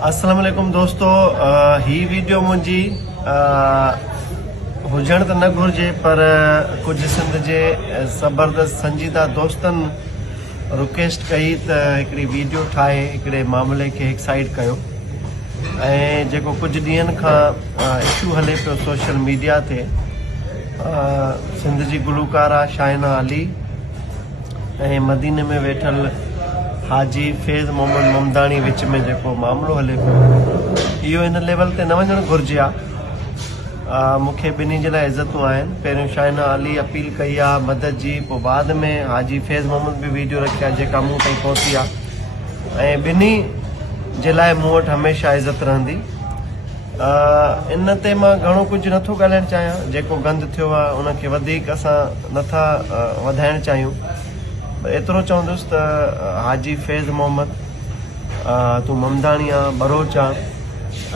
अस्सलाम वालेकुम दोस्तों, ही वीडियो मुझी हुजण तो न घुर्जे पर कुछ सिंध के ज़बरदस्त संजीदा दोस्तन रिक्वेस्ट कई तो हिकिड़ी वीडियो ठाहे हिकिड़े मामले के एक साइड कयो ऐं जेको कुछ ॾींहंनि खां इशू हले पियो सोशल मीडिया ते सिंध जी गुलकारा शाइना अली ऐं मदीने में वेठल हाजी फैज़ मोहम्मद ममदानी विच में जेको मामलो हले पियो इहो इन लेवल ते न वञणु घुरिजे आहे। मूंखे ॿिन्ही जे लाइ इज़तूं आहिनि। पहिरियों शाइना अली अपील कई आहे मदद जी, पोइ बाद में हाजी फैज़ मोहम्मद बि वीडियो रखी आहे जेका मूं ताईं पहुती आहे ऐं ॿिन्ही जे लाइ मूं वटि हमेशह इज़त रहंदी। इन ते मां घणो कुझु नथो ॻाल्हाइणु चाहियां। जेको गंद थियो आहे उनखे वधीक असां नथा वधाइणु चाहियूं। एतिरो चवंदुसि त हाजी फैज़ मोहम्मद तूं ममदानी आहे, बरोच आहे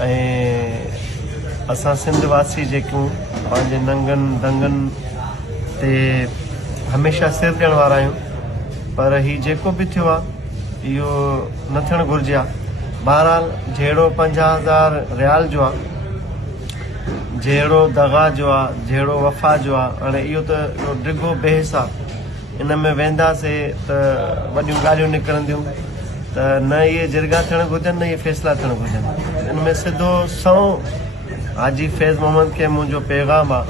ऐं असां सिंध वासी जेकियूं पंहिंजे नंगनि दंगनि ते हमेशह सिर ॾियण वारा आहियूं, पर हीउ जेको बि थियो आहे इहो न थियणु घुरिजे आहे। बहरहाल जहिड़ो 50,000 रियाल जो आहे, जहिड़ो दगा जो आहे, जहिड़ो वफ़ा जो आहे, हाणे इहो त डिघो बेहिसाब इन में वेंदासीं त वॾियूं ॻाल्हियूं निकिरंदियूं त न इहे जिरगा थियणु घुरिजनि न इहे फ़ैसिला थियणु घुरिजनि। इन में सिधो 100 हाजी फैज़ मोहम्मद खे मुंहिंजो पैगाम आहे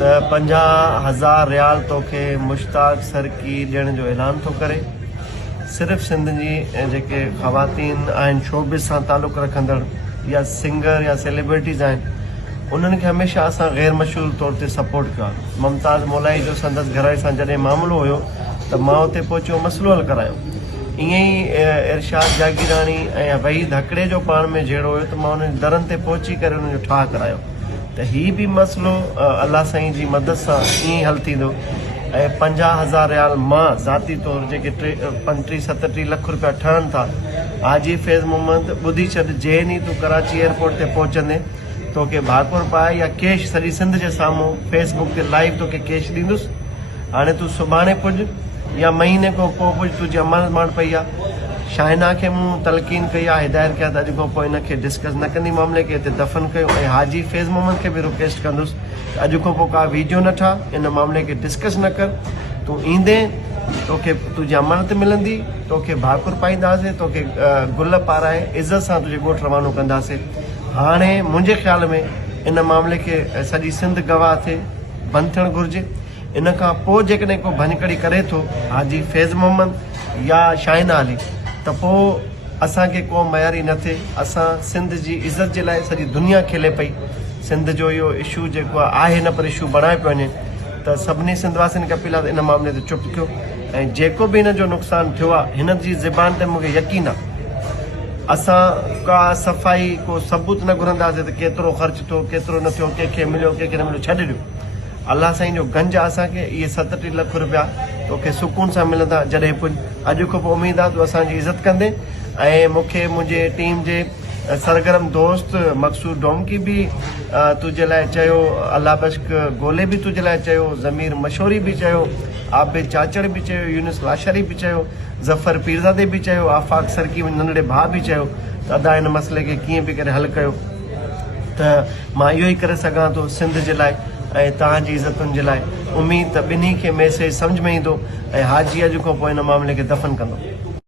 त 50,000 रियाल तोखे मुश्ताक सरकी ॾियण जो ऐलान थो करे। सिर्फ़ु सिंध जी जेके ख़वातीन आहिनि शोबिस सां तालुक़ु रखंदड़ या सिंगर या सेलिब्रिटीज़ आहिनि उन्हनि खे हमेशह असां गैर मशहूर तौर ते सपोर्ट कयो आहे। मुमताज़ मोलाई जो संदसि घर सां जॾहिं मामिलो हुयो त मां उते पहुचियो, मसइलो हल करायो। ईअं ई इरशाद जागीरानी ऐं वहीद हकड़े जो पाण में जहिड़ो हुयो त मां उन्हनि दरनि ते पहुची करे उन्हनि जो ठाह करायो। त हीउ बि मसइलो अलाह साईं जी मदद सां ईअं ई हल थींदो ऐं 50,000 रियाल मां ज़ाती तौरु जेके 35-37 लख रुपया ठहनि था, हाजी फैज़ मोहम्मद ॿुधी छॾ, जंहिं ॾींहुं तूं कराची एयरपोर्ट ते पहुचंदे तोखे भाकुर पाए या कैश सॼी सिंध जे साम्हूं फेसबुक ते लाइव तोखे कैश ॾींदुसि। हाणे तूं सुभाणे पुॼ या महीने खां पोइ पुॼ, तुंहिंजी अमानत माण्हू पई आहे। शाइना खे मूं तलक़ीन कई आहे, हिदायत कया त अॼु खां पोइ हिनखे डिस्कस न कंदी, मामले खे हिते दफ़न कयो ऐं हाजी फैज़ मोहम्मद खे बि रिक्वेस्ट कंदुसि त अॼु खां पोइ का वीडियो न ठाह, इन मामले खे डिस्कस न कर। तूं ईंदे तोखे तुंहिंजी अमानत मिलंदी, तोखे भाकुर पाईंदासीं, तोखे गुल पाराए इज़त सां तुंहिंजे ॻोठु रवानो कंदासीं। हाणे मुंहिंजे ख़्याल में इन मामले खे सॼी सिंध गवाह थिए, बंदि थियणु घुरिजे। इन खां पोइ जेकॾहिं को भञकड़ी करे थो हाजी फैज़ मोहम्मद या शाइना अली त पोइ असांखे को मयारी न थिए। असां सिंध जी इज़त जे लाइ सॼी दुनिया खेले पई। सिंध जो इहो इशू जेको आहे न पर इशू बणाए पियो वञे त सभिनी सिंध वासियुनि खे अपील आहे त इन मामले ते चुप कयो ऐं जेको बि हिन जो नुक़सानु थियो आहे हिन जी ज़बान ते मूंखे यकीन आहे असां का सफ़ाई को सबूत न घुरंदासीं त केतिरो ख़र्चु थियो, केतिरो न थियो, कंहिंखे मिलियो, कंहिंखे न मिलियो, छॾे ॾियो। अलाह साईं जो गंज आहे असांखे। इहे 37 लख रुपया तोखे सुकून सां मिलंदा जॾहिं पुॼ। अॼु खां पोइ उमेदु आहे तूं असांजी इज़त कंदे ऐं मूंखे मुंहिंजे टीम जे सरगर्म दोस्त मक़सूद डोमकी बि तुंहिंजे लाइ चयो, अल्लाह बश्क गोले बि तुंहिंजे लाइ चयो, ज़मीर मशहूरी बि चयो, आबिद चाचड़ बि चयो, यूनिस लाशरी बि चयो, ज़फ़र पीरज़ादे बि चयो, आफ़ाक़ सरकी नंढड़े भाउ बि चयो त अदा हिन मसइले खे कीअं बि करे हल कयो। त मां इहो ई करे सघां थो सिंध जे लाइ ऐं तव्हांजी इज़तुनि जे लाइ। उमेद त ॿिन्ही खे मैसेज सम्झ में ईंदो ऐं हाजी अॼु खां पोइ हिन मामले खे दफ़न कंदो।